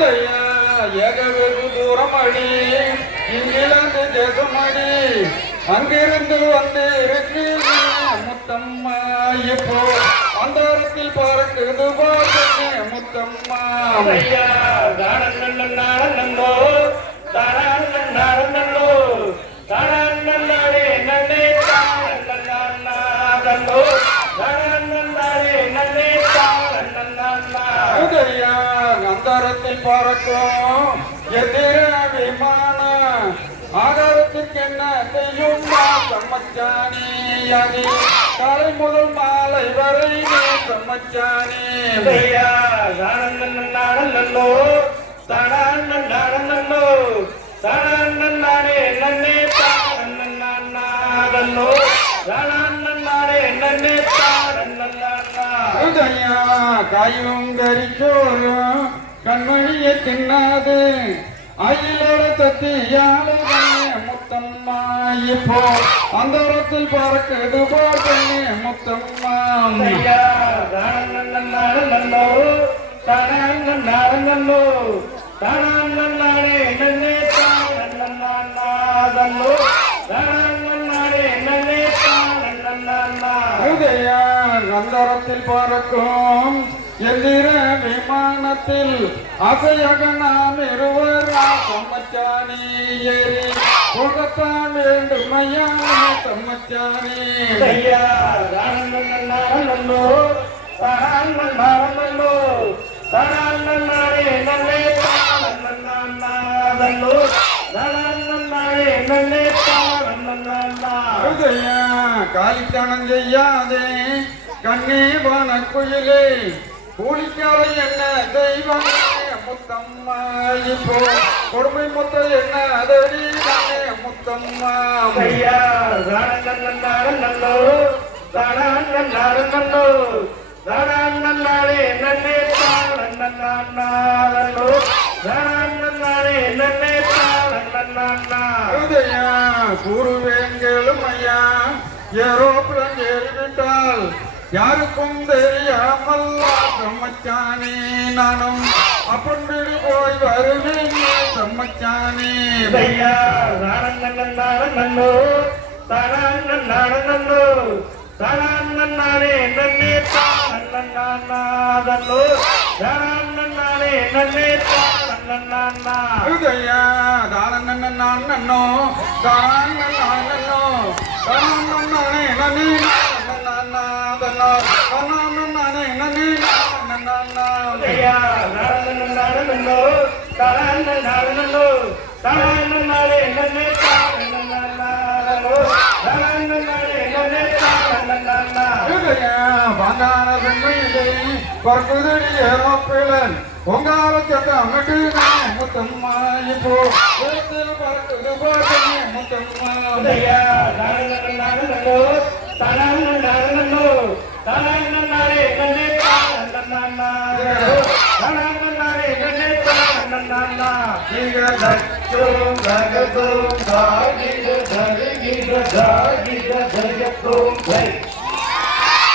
ஏக வெகு தூரமடி இங்கிலாந்து தேசமடி அங்கிருந்து வந்து முத்தம்மா இப்போ அந்தரத்தில் பார்க்குது பார்த்தே முத்தம்மா நன்னோ நன்னோ நன்னாரே நன்னே நன்னோ நன்னே உதயா அந்தரத்தில் பறக்கும் எதிர விமான ஆகாரத்துக்கு என்ன செய்யும் சம்மச்சானி அணி காலை முதல் மாலை வரை சம்மச்சானி நன்னோ நன்னோ நன்னாரே நன்னே நன்னோ நன்னாரே நன்னே உதயா காயும் கறிச்சோறும் கண்மணியை தின்னாது அயிலோட தத்தியால முத்தம்மா இப்போ அந்தரத்தில் பார்க்குது பார்த்தே முத்தம்மா நன்னோ நன்னோ நன்னாரே நன்னே நன்னோ நன்னாரே நன்னே உதயா அந்தரத்தில் பறக்கும் எந்திர விமானத்தில் அசையாக நாம் இருவர் சம்மச்சானி ஏறி போகத்தான் வேண்டுமையா சம்மச்சானி நன்னோ நன்னாரே நன்னே நன்னாரே நன்னே உதயா காலித்தனம் செய்யாதே கண்ணே வான குயிலே கூலிக்கால என்ன தெய்வம் முத்தம்மா இப்போ கொடுமை முத்த என்ன அதடி முத்தம்மா நன்னோ நன்னாரே நன்னே நன்னாரே நன்னே உதயா கூறுவேங்களும் ஐயா ஏரோப்ளன் ஏறிவிட்டால் யாருக்கும் தெரியாமல் சம்மச்சானே நானும் அப்பன் வீடு போய் வருவேன் சம்மச்சானே நன்னோ நன்னாரே நன்னே நன்னோ நன்னாரே நன்னே உதயா தானே நன்னோ தானே நன்னே பங்கான பெண்மையிலே பற்குதடி ஏரோப்பிலன் பொங்கால சத்தம் முத்தம்மா இப்போ பறக்குது பார்த்தே முத்தம்மா Jagatoom,